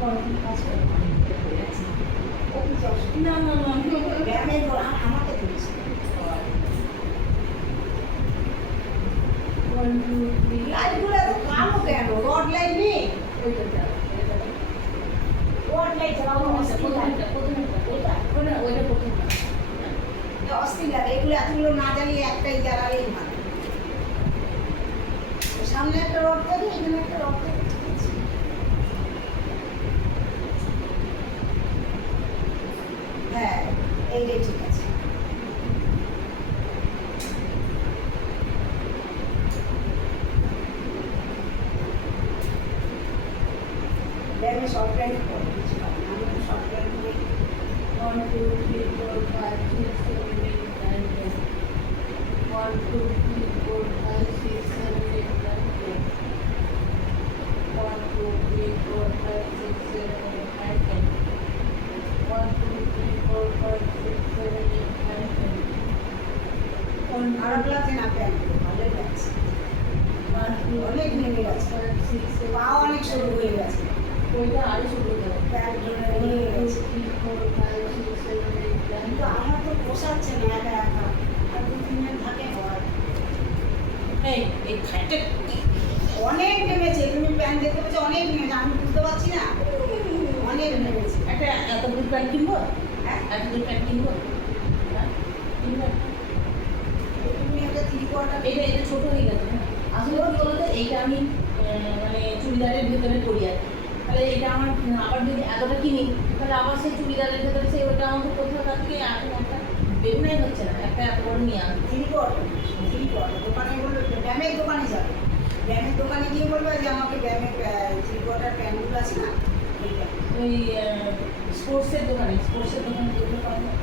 না না না ব্যায়ামের আমাকে তুলেছে। 1 2 3 লাইটগুলো এত কালো কেন? রড লাইট নেই? ওইটা রড লাইট চালানো অস্থির লাগে। ওইটা প্রথমটা অস্থির লাগে। এগুলো এতগুলো না জ্বালিয়ে একটাই জ্বালালেই ভালো। সামনে একটা রড করে এখানে একটা রড করে হ্যাঁ এইটাই ঠিক আছে। ব্যায়ামে শর্ট প্যান্ট পরে কিছু পারি না, আমি তো শর্ট প্যান্ট পরে 1 2 3 4 5 6 7 8 9 10 1 2 3 4 5 6 7 8 9 10 1 2 3 4 5 6 7 8 9 10 1 2 3 4 5 6 7 8 9 10 কোন খারাপ লাগছে না প্যান্ট ভালো লাগছে। অনেক ভেঙে গেছে, পা অনেক সরু হয়ে গেছে। ওইটা আরো সরু হয়ে গেছে, প্যান্ট ভেঙে গেছে। কিন্তু আমার তো পোষাচ্ছে না একা একা, আর 2-3 জন থাকে হয়। এই ফ্যাটে অনেক নেমেছে। তুমি প্যান্ট দেখতে পাচ্ছ অনেক নেমেছে, আমি বুঝতে পারছি না। অনেক নেমেছে। একটা এত দূর প্যান্ট কিনবো? হ্যাঁ এত দূর প্যান্ট কিনবো? কিনবো তুমি একটা 3/4 এটা ছোট হয়ে গেছে না। আসলে কি বলতো, এইটা আমি মানে চুড়িদারের ভেতরে পরি আর তাহলে এটা আমার আবার যদি এতটা কিনি তাহলে আবার সেই চুড়িদারের ভেতরে সেই ওটা আমাকে কোথাও থেকে এখন একটা বেরোনাই হচ্ছে না। একটা এত বড় নিয়ে আসবে 3/4 দোকানে বললো, ব্যায়ামের দোকানে যাবে। ব্যায়ামের দোকানে গিয়ে বলবে যে আমাকে ব্যায়ামের 3/4 প্যান্টগুলো আছে না, ওই স্পোর্টসের দোকানে যেগুলো পাওয়া যায়।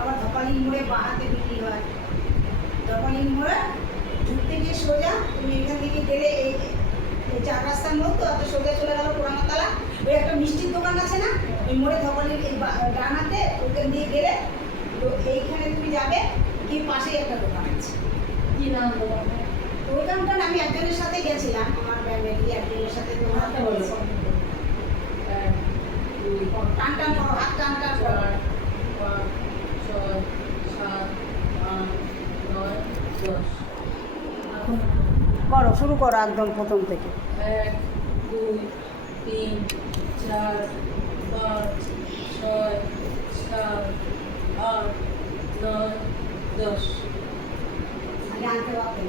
আবার ধপালির মোড়ে বাহাতে বিক্রি হয়। ধপালির মোড়ে ঢুকতে গিয়ে সোজা তুমি এখান থেকে গেলে এই 4 রাস্তার মোড় তো, এত সোজা চলে গেল পোড়ামাতলা। ওই একটা মিষ্টির দোকান আছে না, ওই মোড়ে ধপালির এই ডান হাতে ওখান দিয়ে গেলে তো এইখানে তুমি যাবে, গিয়ে পাশেই একটা দোকান আছে। কি নাম দোকানটা? ওই দোকানটা আমি একজনের সাথে গেছিলাম, আমার ব্যায়ামের একজনের সাথে দোকানটা বলছে টান টান করো, হাত টান টান করো। 5 6 7 8 9 10 করো, শুরু করো একদম প্রথম থেকে। 1 2 3 4 5 6 7 8 9 10 আগে আনতে পারতেন।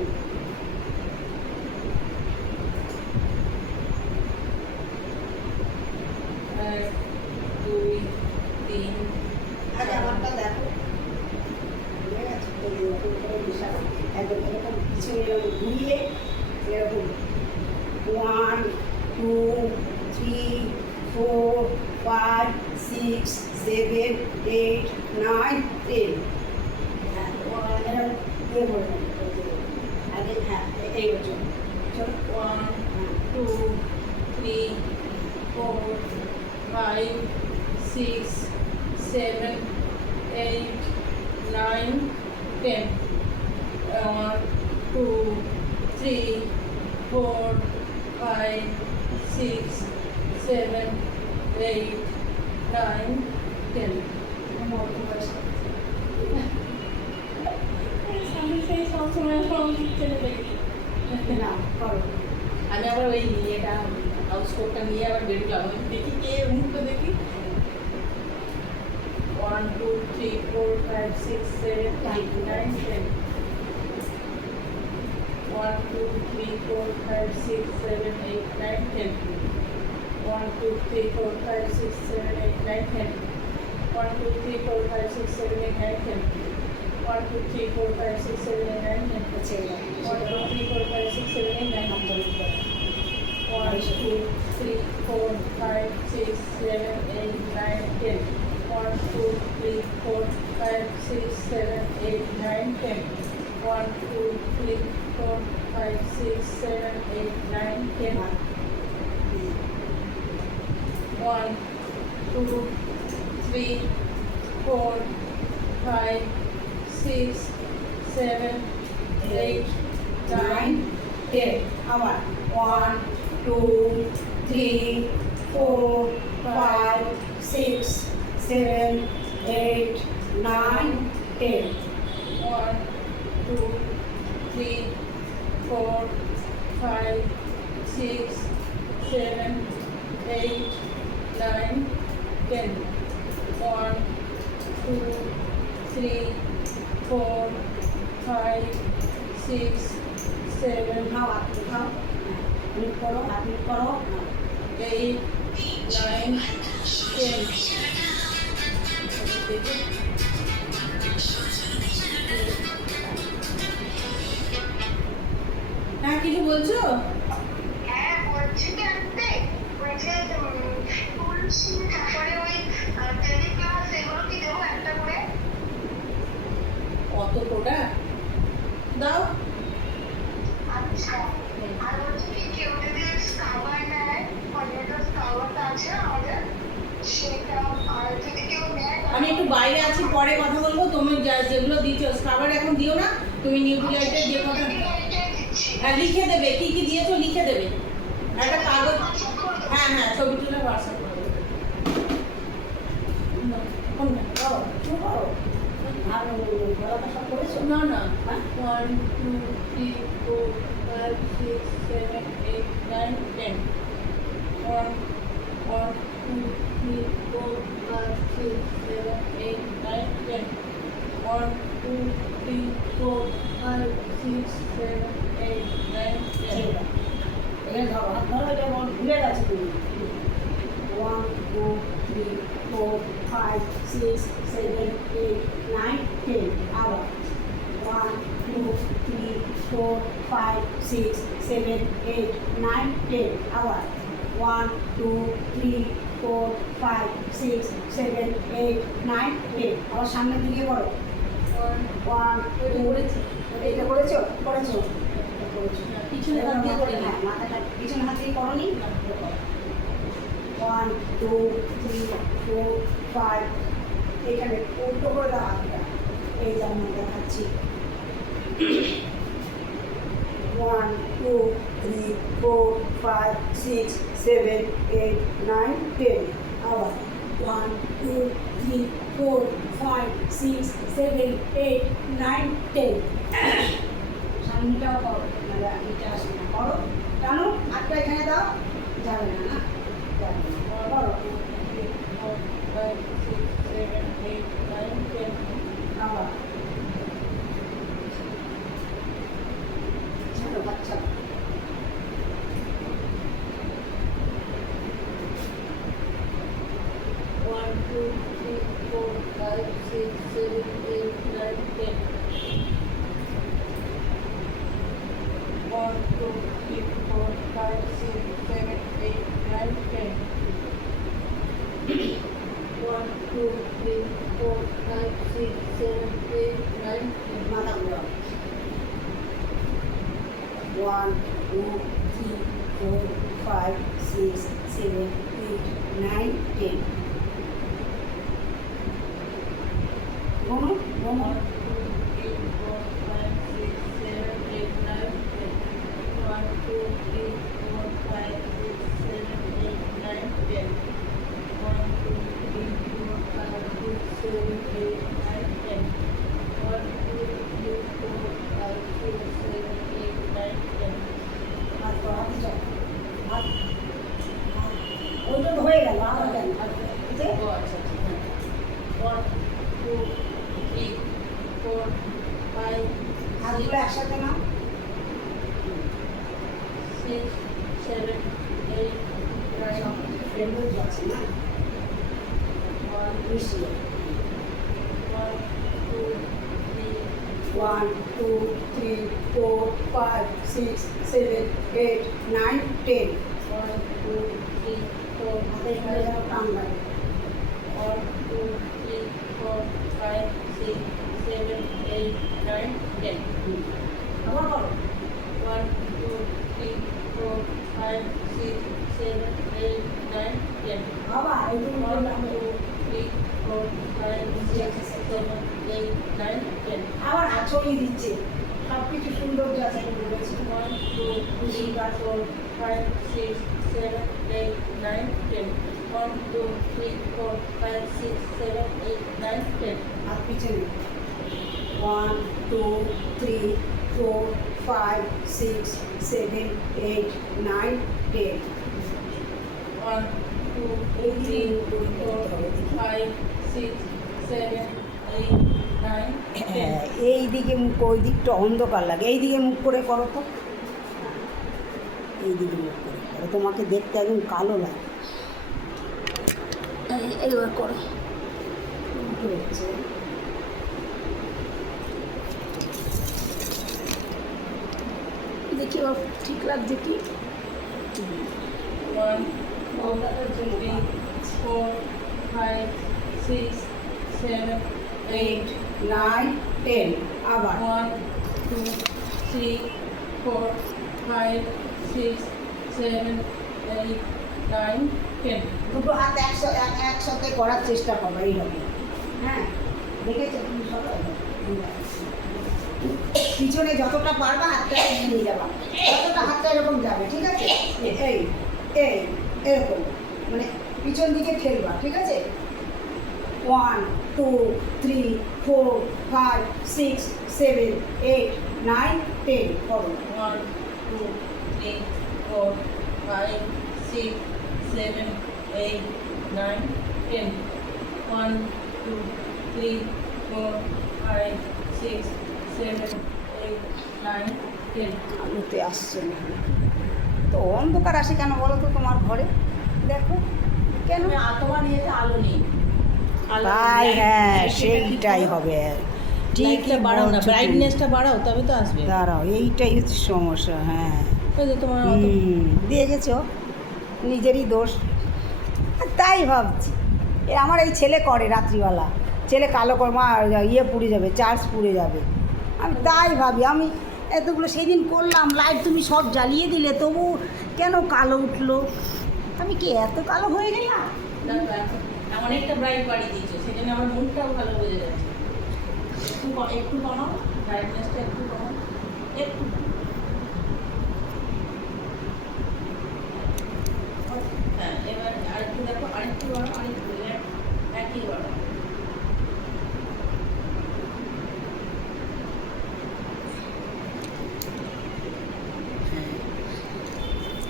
1 2 3 আগে আমারটা দেখো একদম এরকম পিছনে এরকম ঘুরিয়ে এরকম 1 2 3 4 5 6 7 8 9 10 হ্যাঁ ইয়ে বলবেন আগে। হ্যাঁ এই বছর 1 2 3 4 5 6 7 8 9 10 1 2 3 4 5 6 7 8 9 10 আমি আবার ওই ইয়েটা হাউস কোটটা নিয়ে আবার বেরোলাম, দেখি কে মুখটা দেখি। 1 2 3 4 5 6 7 8 9 10 1 2 3 4 5 6 7 8 9 10 1 2 3 4 5 6 7 8 9 10 1 2 3 4 5 6 7 8 9 10 1 2 3 4 5 6 7 8 9 10 1 2 3 4 5 6 7 8 9 10 1 2 3 4 5 6 7 8 9 10 1 2 3 4 5 6 7 8 9 10 1 2 3 4 5 6 7 8 9 10 1 2 3 4 5 6 7 8 9 10 আবার 1 2 3 4 5 6 7 8 9 10 1 2 3 4 5 6 7 8 9 10 1 2 3 4 5 6 7 উঠাও হাত উঠাও মিট করো হাত মিট করো 8 9 10 হ্যাঁ কিছু বলছো? হ্যাঁ বলছি কি আনতে ওই যে তুলসী তারপরে ওই টেলিগ্রাস এগুলো কি দেবো একটা করে অত কোটা দাও। আচ্ছা আর বলছি কি কেউ যদি স্কাবার নেয় যেটা স্কাবারটা আছে আমাদের সেটা আর যদি কেউ নেয় আমি একটু বাইরে আছি, পরে কথা বলবো। তুমি যেগুলো দিচ্ছ স্ক্রাবার এখন দিও না, তুমি নিউট্রিলাইটের যে কথা হ্যাঁ লিখে দেবে, কি কি দিয়েছো লিখে দেবে একটা কাগজ। হ্যাঁ হ্যাঁ ছবি তুলে হোয়াটসঅ্যাপ করে দেবে। কোনটা? করো শুরু করো আর গলাটা সব করেছো না না হ্যাঁ 1 2 3 4 5 6 7 8 9 10 1 1 2 3 4 5 6 7 8 9 10 1 2 3 4 5 6 7 8 9 10 এখানে ধরো হাত ধরো, এটা ভুলে গেছো তুমি 1 2 3 4 5 6 7 8 9 10 আবার 1 2 3 4 5 6 7 8 9 10 আবার 1 2 3 4 5 6 7 8 9 10 আবার সামনের দিকে করো 1 2 এটা করেছো করেছো পিছনে হাত দিয়ে করে হ্যাঁ মাথাটা পিছনে হাত দিয়ে করনি 1 2 3 4 5 এখানে উল্টো করে দাও হাতটা এই যে আমি দেখাচ্ছি 1 2 3 4 5 6 7 8 9 10 আবার 1 2 3 4 5 6 7 8 9 10 সামনেটাও করো নাহলে এটা আসবে না করো টানো হাতটা এখানে দাও যাবে না না যাবে না করো 4 5 6 7 8 9 10 আবার ছাড়ো বাচ্চা 1 2 3 4 5 6 7 8 9 10 1 2 3 4 5 6 7 8 9 10 1 2 3 4 5 6 7 8 9 10 মাথা ঘুরাও 1 2 3 4 5 6 7 8 9 10 গোনো গোনো 1 2 3 4 5 6 7 8 9 10 1 2 3 4 5 6 7 8 9 10 1 2 3 4 5 6 7 8 9 10 1 2 3 4 5 6 7 8 9 10 হাত করো হাতে যাও হাত ওইটা তো হয়ে গেল আবার কেন এই যে ও আচ্ছা আচ্ছা হ্যাঁ 1 2 3 4 5 হাতগুলো একসাথে নাও 6 7 8 9 ফ্রেন্ডও যাচ্ছে না 1 মিশিয়ে 1 2 3 1 2 3 4 5 6 7 8 9 10 1 2 3 4 হাতে এখানে যেন টান লাগে 1 2 3 4 5 6 7 8 9 10 আবার করো 1 2 3 4 5 6 7 8 9 10 আবার এই যে 1 2 3 4 5 6 7 8 9 10 আবার হাত ছড়িয়ে দিচ্ছে সব কিছু সুন্দর যাচ্ছে বলেছি 1 2 3 4 5 6 7 8 9 10 10. 1, 2, 3, 4, 5, 6, 7, 8, 9, 10. আর পিছনে 1 2 3 4 5 6 7 8 9 10 1, 2, 3, 4, 5, 6, 7, 8, 9, 10. এই দিকে মুখ ওই দিকটা অন্ধকার লাগে এই দিকে মুখ করে করো তো এই দিকে মুখ করে করো তোমাকে দেখতে একদম কালো লাগে এইবার করো উল্টো হচ্ছে। দেখি এবার ঠিক লাগছে কি 1, 2, 3, 4, 5, 6, 7, 8, 9 10 আবার 1, 2, 3, 4, 5, 6, 7, 8, 9, 10. দুটো হাত একসাথে করার চেষ্টা করো এইরকম হ্যাঁ দেখেছো তুমি সবাই পিছনে যতটা পারবা হাতটা নিয়ে যাবা যতটা হাতটা এরকম যাবে ঠিক আছে এই এই এরকম মানে পিছন দিকে ঠেলবা ঠিক আছে 1 2 3 4 5 6 7 8 9 10 করো 1, 2, 3, 4, 5, 6, 7, 8, 9, 10. 1, 2, 3, 4, 5, 6, 7, 8, 9, 10. আলোতে আসছে না তো অন্ধকার আসে কেন বলো তো তোমার ঘরে দেখো কেন তোমার ইয়েতে আলো নেই। তাই হ্যাঁ সেইটাই হবে ঠিকই বাড়াও না, বলছো তুমি। ব্রাইটনেসটা বাড়াও তবে তো আসবে। দাঁড়াও এইটাই হচ্ছে সমস্যা হ্যাঁ ওই যে তোমার অত দিয়ে গেছো নিজেরই দোষ আর তাই ভাবছি আমার এই ছেলে করে রাত্রিবেলা ছেলে কালো করে মা ইয়ে পুড়ে যাবে চার্জ পুড়ে যাবে আমি তাই ভাবি আমি এতগুলো সেই দিন করলাম লাইট তুমি সব জ্বালিয়ে দিলে তবু কেন কালো উঠলো আমি কি এত কালো হয়ে গেলাম দেখো এখন অনেকটা ব্রাইট বাড়িয়ে দিয়েছো, সেজন্য আমার মুখটাও ভালো বোঝা যাচ্ছে। একটু কমাও, ব্রাইটনেসটা একটু কমাও, একটু। হ্যাঁ, এবার আরেকটু দেখো, আরেকটু বাড়াও, আরেকটু একই বাড়াও।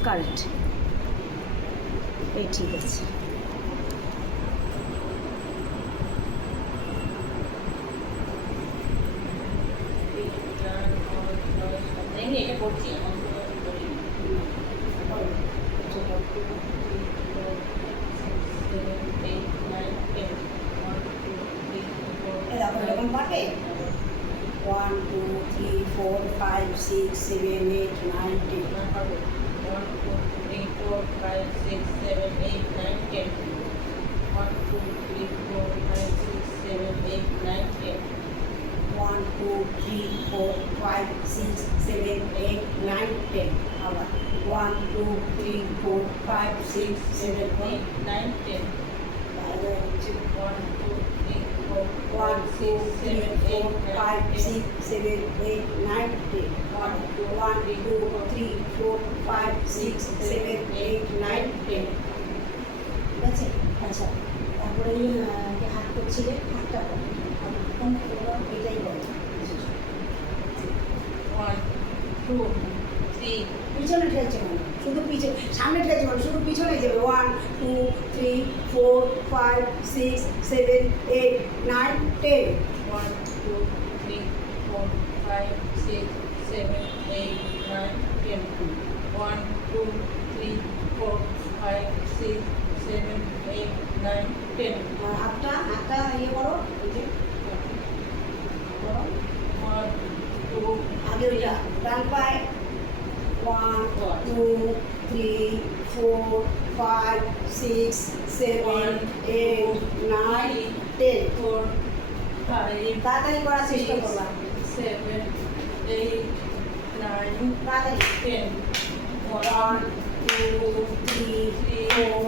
কারেক্ট এই ঠিক আছে এমনি এটা করছি, আমার কোনো করিনি। এরকম পাবে 1 2 3 4 5 6 7 8 9 10 1, 2, 3, 4, 5, 6, 7, 8, 9, 10. 1, 2, 3, 4, 5, 6, 7, 8, 9, 10. 1 2 3 4 5 6 7 8 9 10 আবার 1 2 3 4 5 6 7 8 9, 10. তাহলে হচ্ছে 1, 2, 3, 4, 1 2 3 4 5 6, 6 7 8 9 10 1 2 3 4 5 6 7 8 9 10 ঠিক আছে আচ্ছা তারপরে যে হাত করছিলে হাতটা করো এখন এটাই বলো 1, 2, 3, পিছনে ঠেলছে মানে শুধু পিছনে সামনে ঠেলছে মানে শুধু পিছনে যাবে 1 2 3 4 5 6 7 8 9 10 1, 2, 3, 4, 5, 6, 7, 8, 9, 10. 1, 2, 3, 4, 5, 6, 7, 8, 9, 10. হাতটা ইয়ে করো এই যে করো। 1, 2, আগে ওইটা ডান পায়ে 1 2 3 4 5 6 7 8 9 10 4, 5, তাড়াতাড়ি করার চেষ্টা 6, করবা 7, 8, 9, তাড়াতাড়ি 10. 1 2 3 4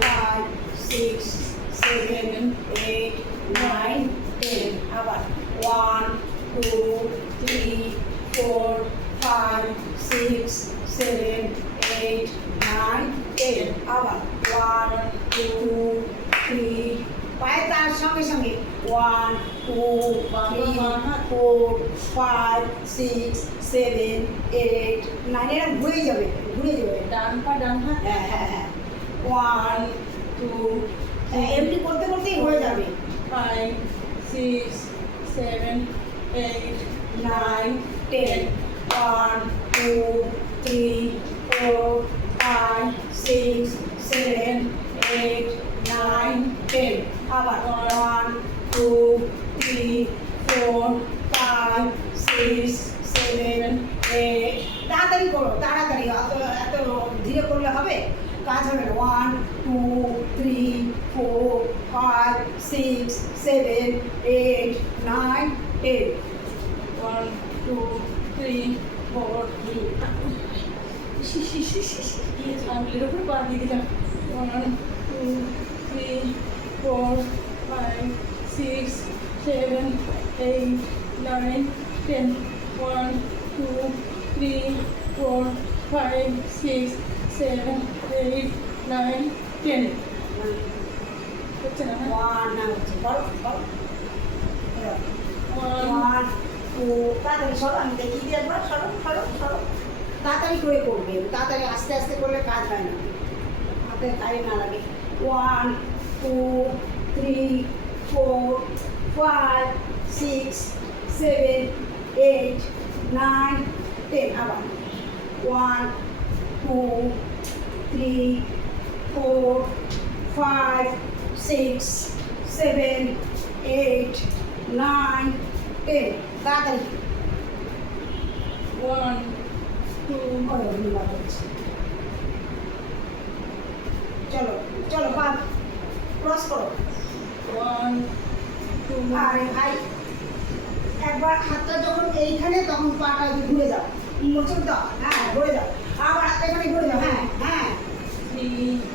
5 6 7 8 9 10 আবার 1 2 3 4 5 6 7 8 9 10 আবার 1 সঙ্গে সঙ্গে 1 2 3 4 5 6 7 8 9 এরা ঘুরে যাবে ডান পা ডান হাত হ্যাঁ হ্যাঁ হ্যাঁ 1 2 এমনি করতে করতেই হয়ে যাবে 5 6 7 8 9 10 1 2 3 4 5 6 7 8 9 10 আবার 1 2 3 4 5 6 7 8 তাড়াতাড়ি করো তাড়াতাড়ি এত ধীরে করলে হবে কাজ হবে না 1 2 3 4 5 6 7 8 9 10 1 2 3 4 আঙুলের উপর পা দিয়ে দিলাম 1 2 3 4 5 6 7 8 9 10 1 2 3 4 5 6 7 8 9 10 হচ্ছে না 1 না হচ্ছে বলো বলো 1 1 2 তাড়াতাড়ি সরো আমি দেখি দিয়ে একবার সরো সরো সরো তাড়াতাড়ি করে করবে তাড়াতাড়ি আস্তে আস্তে করলে কাজ হয় না হাতে গায়ে না লাগে 1 2 3 4 5 6 7 8 9 10 আবার 1 2 3 4 5 6 7 8 9 10 তাড়াতাড়ি 1 2 চলো চলো পা ক্রস করো 1 2 আরে ভাই একবার হাতটা যখন এইখানে তখন পাটা ঘুরে যাও মোচড় দাও হ্যাঁ ঘুরে যাও আবার হাতটা এখানে ঘুরে যাও হ্যাঁ হ্যাঁ 3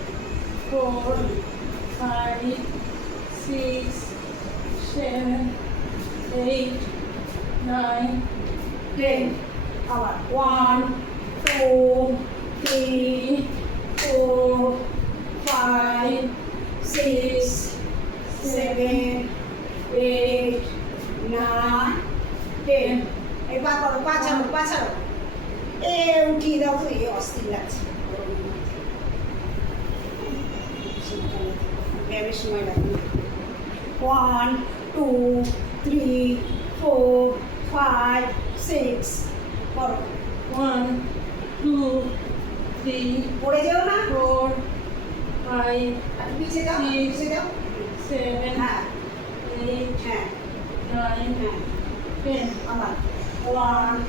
4 5 6 7 8 9 10 আবার 1 2 3 4 5 6 7 8 9 10 এবার করো পাছাড়ো পাছাড়ো এ উঠিয়ে দাও তো এ অস্থির লাগছে ব্যায়ামের সময় লাগে 1 2 3 4 5 6 করো 1 2 3 পড়ে যেও না 4 5 আর পিছিয়ে দাও পিছিয়ে দাও 7 হ্যাঁ 8 হ্যাঁ 9 হ্যাঁ 10 আবার 1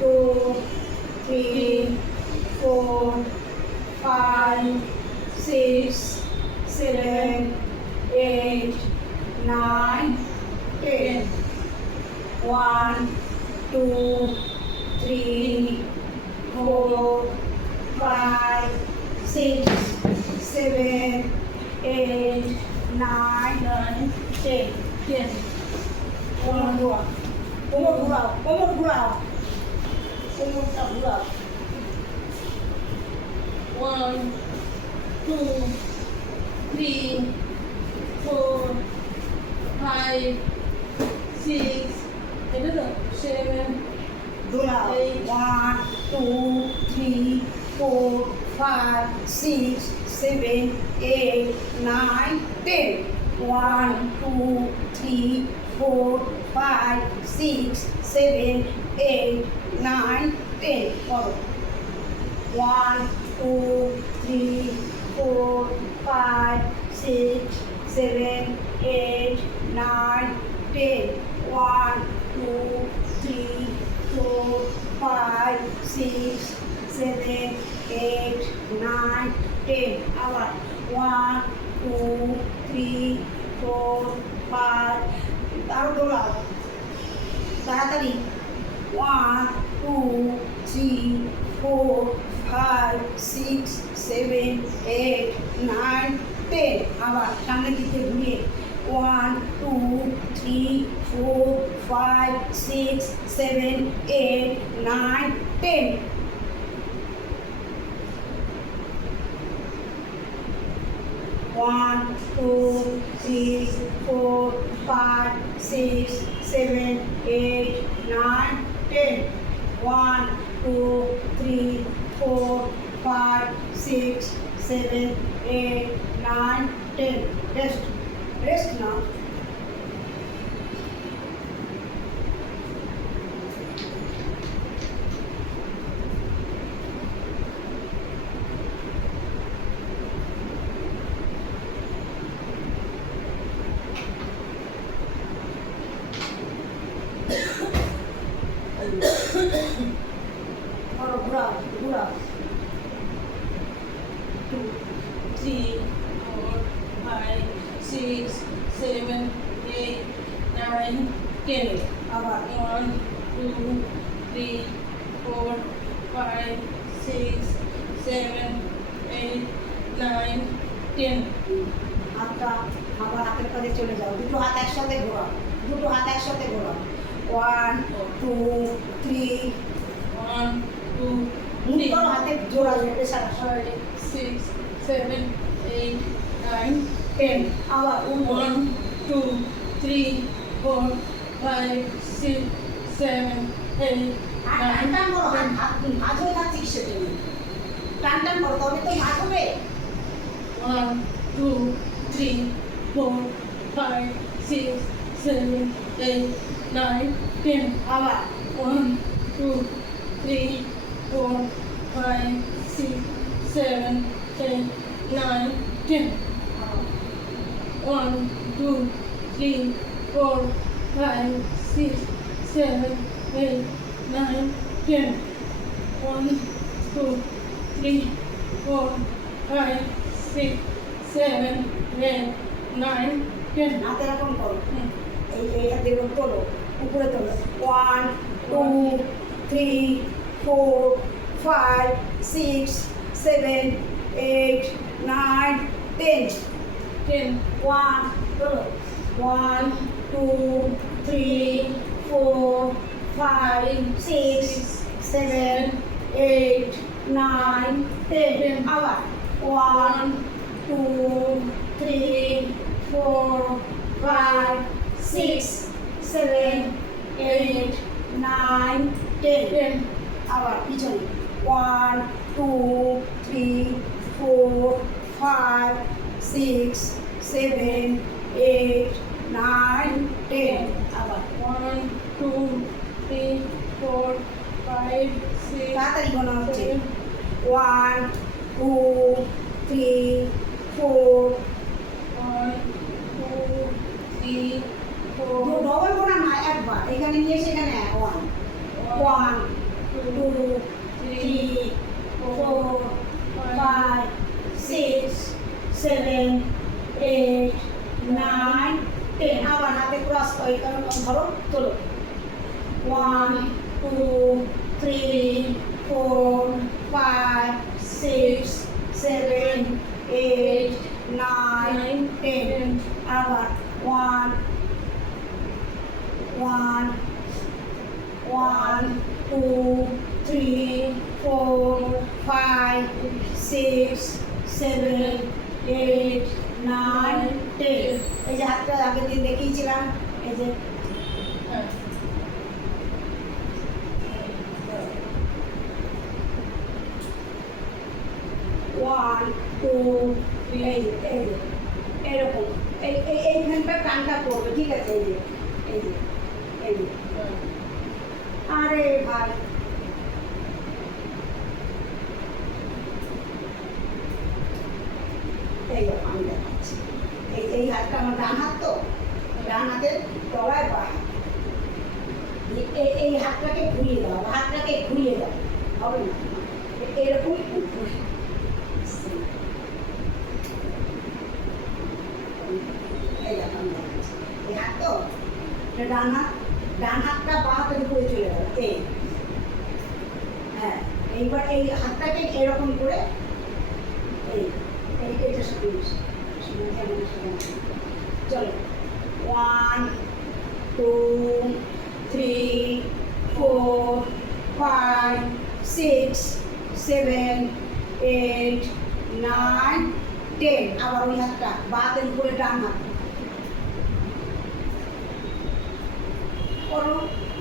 2 3 4 5 6 7 8 9 10 1 2 3 4 5 6 7 8 9 10 10 কোমর ঘুরাও কোমর ঘুরাও কোমর ঘুরাও কোমরটা ঘুরাও 1 2 3 4 5 6 এটা তো 7 ঘুরাও 1 2 3 4 5 6 7 8 9 10 1 2 3 4 5 6 7 8 9 10 করো 1 2 3 4 5 6 7 8 9 10 1 2 3 4 5 6 7 8 9 10 আবার 1 2 3 4 5 আরো দোলাও তাড়াতাড়ি 1 2 3 4 5 6 7 8 9 10 আবার সামনের দিকে ঘুরিয়ে 1 2 3 4 5 6 7 8 9 10 1 1 2 3 4 5 6 7 8 9 10 1 2 3 4 5 6 7 8 9 10 rest now. ঘোরাও 2 3 4 5 6 7 8 9 10 আবার 1 2 3 4 5 6 7 8 9 10 হাতটা আবার হাতের কাছে চলে যাও, দুটো হাত একসাথে ঘোরাও, 1 2 3 1 2 মুখ 3 করো, হাতে জোড়া প্রেশার 5 6 7 8 9 10 আবার 1 2 3 4 5 6 7 8 টান 9 টান করো, হাত ভাঁজ হয়ে যাচ্ছে কিসের জন্য? টান টান করো, তবে তো ভাঁজ হবে। 1 2 3 4 5 6 7 8 9 10 আবার 1 2 3 4 5 6 7 8 9 10 1 2 3 4 5 6 7 8 9 10 1 2 3 4 5 6 7 8 9 10 হাত এরকম করো, এইটা দেখুন তোলো, উপরে তোলো, 1 2 3 4 5 6 7 8 9 10 10 1 তোলো, 1 2 3 4 5 6 7 8 9 10 আবার 1 2 3 4 5 6 7 8 9 10 আবার পিছনে 1 2 3 4 5 6 7 8 9 10 আবার 1 2 3 4 5 6 তাড়াতাড়ি গোনা হচ্ছে 7 1 2 3 4 1 2 3 4 ডবল গোনা না, একবার এখানে নিয়ে সেখানে 1 1 2 3 4 5 6 7 8 9 10 আবার হাতে ক্রস করে ধরো তোলো 1 2 3 4 5 6 7 8 9 10 আবার 1 1 1 2 3 4 5 6 7 8 9 10 এই যে হাতটা আগের দিন দেখিয়েছিলাম, এই যে ওয়ান টু এরকম এইখানটা টানটা করবে, ঠিক আছে? এই যে আরে ভাই এই আমি দেখাচ্ছি, এই হাতটা আমার ডান হাত, তো ডান হাতের তলায় বা এই হাতটাকে ঘুরিয়ে দাও, হবে না, এরকম এই দেখো আমি দেখাচ্ছি, এই হাত তো ডান হাতটা বা হাতের উপরে চলে গেল, হ্যাঁ এইবার এই হাতটাকে এরকম করে এইটা চলো 1 2 3 4 5 6 7 8 9 10 আবার ওই হাতটা বাতের উপরে ডান হাত করো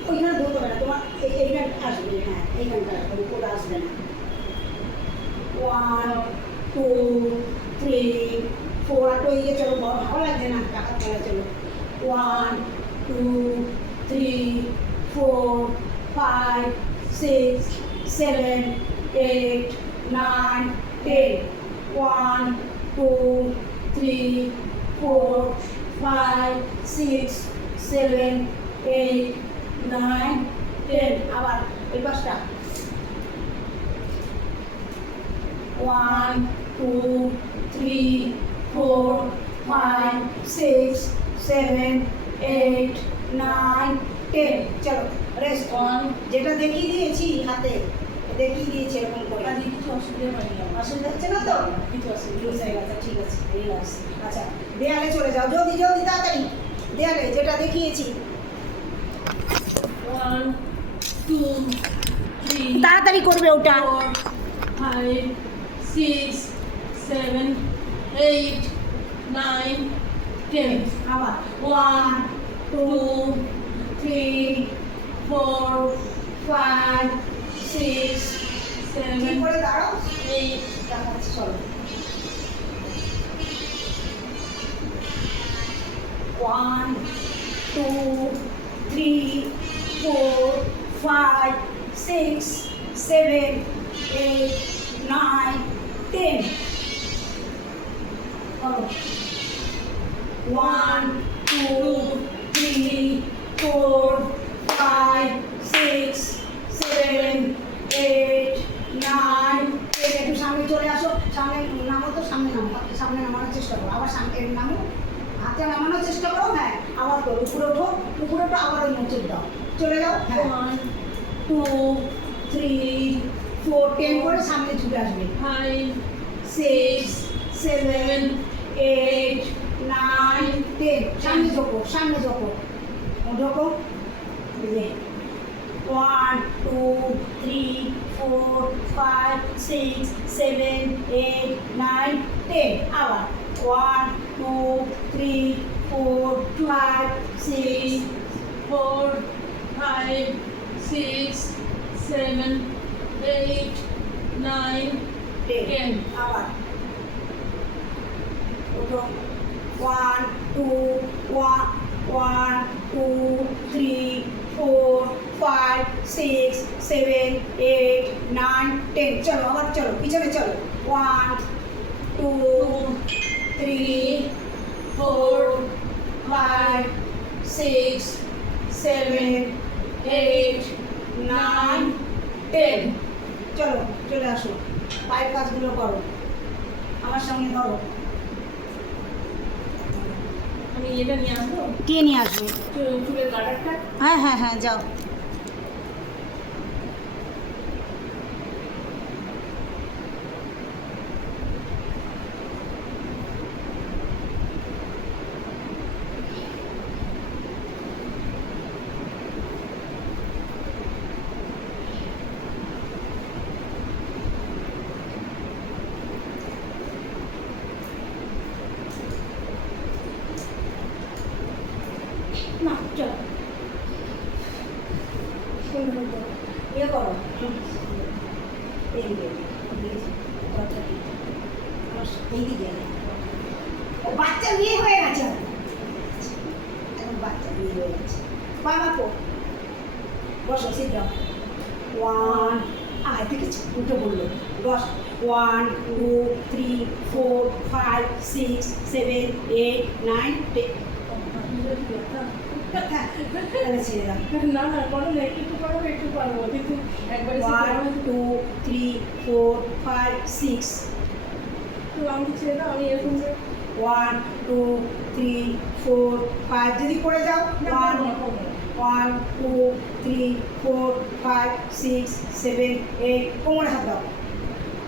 ওইখানে ধরতে হবে না তোমার এইখান আসবে হ্যাঁ এইখানটা আসবে উপরে আসবে না 1 2 3 4 আর তো এই যে চলো ভালো লাগছে না টাকা খেলা চলো 1 2 3 4 5 6 7 8 9 10 1 2 3 4 5 6 7 8 9 10 আবার এই পাশটা 1 2 3 4 5 6 7 8 9 10 চলো রেস্ট যেটা দেখিয়ে দিয়েছি হাতে দেখিয়ে দিয়েছি এরকম করে কাজে কিছু অসুবিধা হয়নি আমার। অসুবিধা হচ্ছে না তো কিছু অসুবিধা লুজ হয়ে গেছে ঠিক আছে রিল্যাক্স আচ্ছা দেয়ালে চলে যাও জলদি জলদি তাড়াতাড়ি দেয়ালে যেটা দেখিয়েছি 1 2 3 তাড়াতাড়ি করবে ওটা 4 5 6 7 8 9 10 আবার 1 2 3 4 5 6 7 ঠিক করে দাঁড়াও 8 দেখাচ্ছি চলো 1 2 3 4 5 6 7 8 9 10 করো 1 2 3 4 5 6 7 8 9 10 একটু সামনে চলে আসো সামনে নামো তো সামনে নামো সামনে নামানোর চেষ্টা করো আবার সামনে নামো হাতে নামানোর চেষ্টা করো হ্যাঁ আবার করো উপরে ওঠো আবার ওই মোচের দাও চলে যাও হ্যাঁ 1 2 3 4 10 করে সামনে ছুটে আসবে 5 6 7 8 9 10 সামনে ঝোঁকো ঢোকো 1 2 3 4 5 6 7 8 9 10 আবার 1 2 3 4 5 6 4 5 6 7 8 9 10 আবার ওঠো 1 2 1 2 3 4 5 6 7 8 9 10 চলো আবার চলো পিছনে চলো 1 2 3 4 5 6 7 8 9 10 চলো চলে আসো পায়ের কাজগুলো করো আমার সঙ্গে ধরো আমি এটা নিয়ে আসবো কে নিয়ে আসবে চুলের গার্ডারটা হ্যাঁ হ্যাঁ হ্যাঁ যাও না চলো ইয়ে করো এইদিকে এইদিকে ও বাচ্চা বিয়ে হয়ে গেছে এখন বাচ্চা বিয়ে হয়ে গেছে বাবা পো বসো সিদ্ধ 1 আয় থেকে উঠে বললো 10 1 2 3 4 5 6 7 8 9 10 হ্যাঁ তাহলে ছেড়ে দাও না না করো না একটু করো একটু পারবো কিন্তু একবারে 1 2 3 4 5 6 তো আমি ছেড়ে দাও আমি এরকম 1 2 3 4 5 যদি পড়ে যাও 1 1 2 3 4 5 6 7 8 কোমরে হাত দাও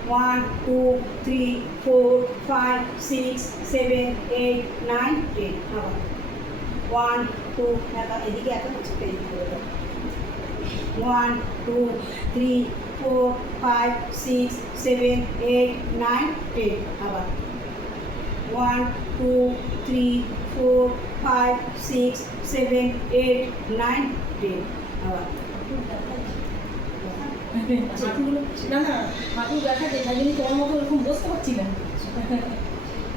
1 2 3 4 5 6 7 8 9 10 আবার 1 2 এদিকে এত কিছু পেয়ে করে দাও 1 2 3 4 5 6 7 8 9 10 আবার 1 1 2 3 4 5 6 7 8 9 10 আবার হাঁটুগুলো না না হাঁটু ব্যথা যে তাই জন্য তোমার মতো এরকম বসতে পারছি না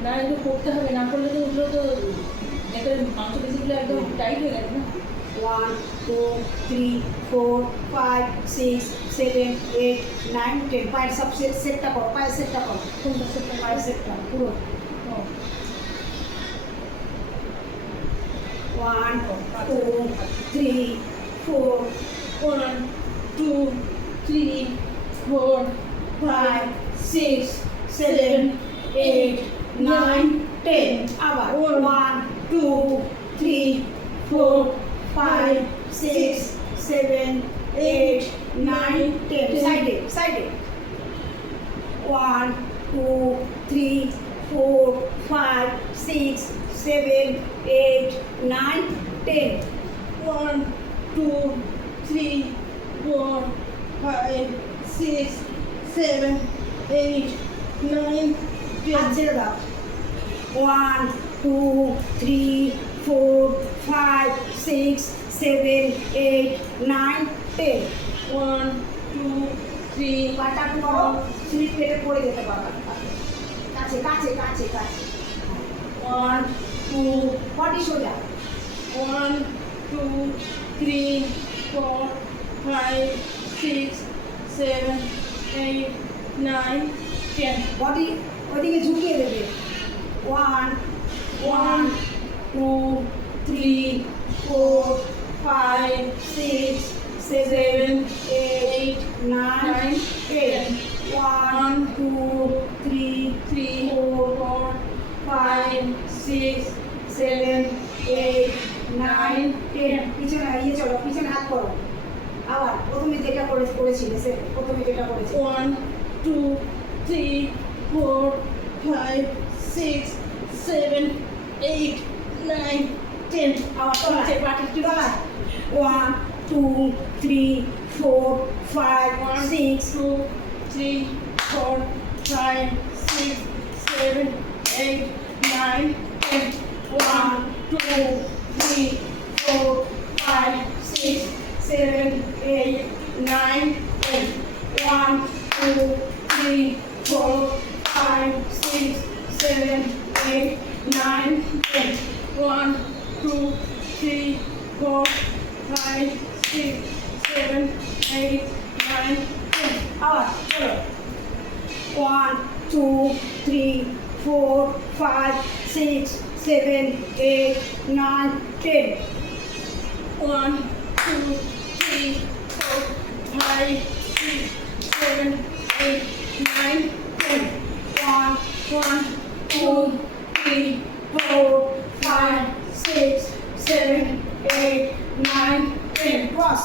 না এগুলো করতে হবে না করলে তো ওগুলো তো একটা মাংস পেশিগুলো একদম টাইট হয়ে গেছে না 1 2 3 4 5 6 7 8 9 10 পায়ের সব সেটটা করো পায়ের সেটটা করো কোনটা সেটা পায়ের সেটটা পুরো 1 2 3 4 1 2 3 4 5 6 7 8 9 10 আবার 1 2 3 4 5 6 7 8 9 10 সাইডে সাইডে 1 2 3 4 5 6 7 8 9 10 1 2 3 4 5 6 7 8 9 হাত 10 ছেড়ে দাও 1 2 3 4 5 6 7 8 9 10 1 2 3 পাটা করো স্লিপ কেটে পড়ে যেতে পারবে কাছে কাছে কাছে কাছে 1 2 বডি সোজা 1 2 3 4 5 6 7 8 9 10 বডি ওইদিকে ঝুঁকিয়ে দেবে 1 1 2 3 4 5 6 7 8 9 10 1 2 3 3 4 5 6 7 8 9 10 পিছনে ইয়ে চলো পিছনে হাত করো আবার প্রথমে যেটা করেছিলে সে প্রথমে যেটা করেছে 1 2 3 4 5 6 7 8 9 10 আবার তোলা নিচে পাটি তোলা 1 2 3 4 5 6 2 3 4 5 6 7 8 9 10 1 2 3 4 5 6 7 8 9 10 1 2 3 4 5 6 7 8 9 10 1 2 3 4 5 6 7 8 9 10 আবার চলো 1 2 3 4 5 6 7 8 9 10 1 2 3 4 5 6 7 8 9 10 1 1 2 3 4 5 6 7 8 9 10 cross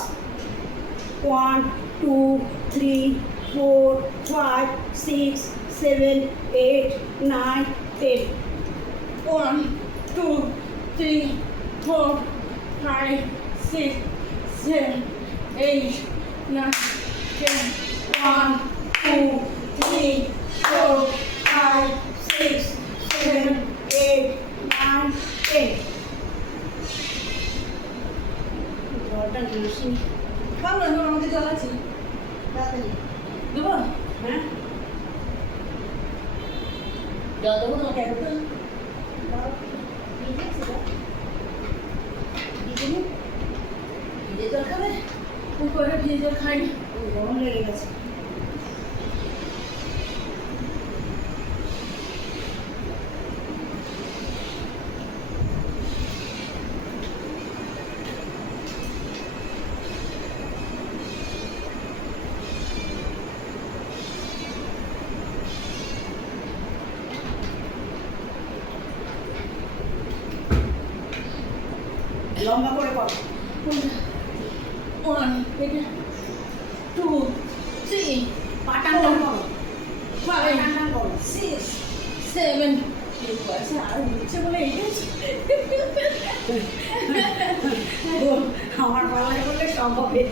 1 2 3 4 5 6 7 8 9 10 1 2 3 4 5 6 7 8 9 10 1 2 3 4 5 6 7 8 9 10 জলটা নিয়ে আসি খাও না তোমার মধ্যে জল আছে তাড়াতাড়ি দেবো হ্যাঁ জল দেবো তোমাকে একটু ভিজে জল খাবে খুব করে ভিজে জল খাই না গরম লেগে গেছে লম্বা করে করো 1 এটা 2 3 পাটা টান করো 5 টান টান করো 6 7 আচ্ছা আর হচ্ছে বলে আমার পাল্লায় করলে সব হবে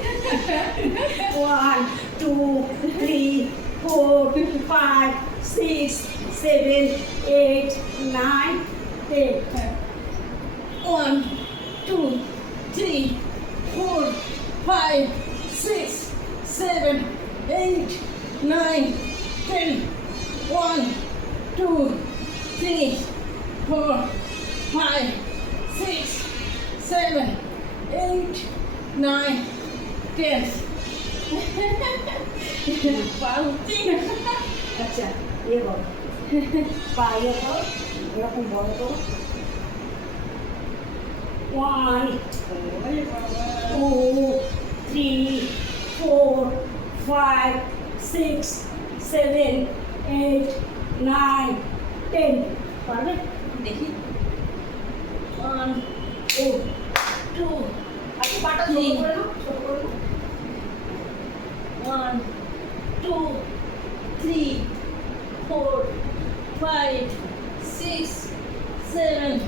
1 2 3 4 5 6, 7, 8, 9, 10. 1, 2, 3, 4, 5, 6, 7, 8, 9, 10. 1, 2, 3, 4, 5, 6, 7, 8, 9, 10. পারছি না। আচ্ছা ইয়ে করো পা ইয়ে করো এরকম বড় করো 1, 2, 3, 4, 5, 6, 7, 8, 9, 10. পারবে দেখি 1, 2, আচ্ছা পাটা ছোট করে নাও ছোট করে নাও 1, 2, 3, 4, 5, 6, 7,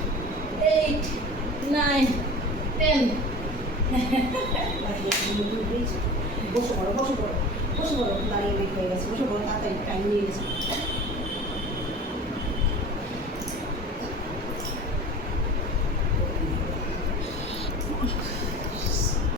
8, 9, 10. বসে পড়ো দাঁড়িয়ে অনেক হয়ে গেছে বসে পড়ো তাড়াতাড়ি টাইম নিয়ে গেছে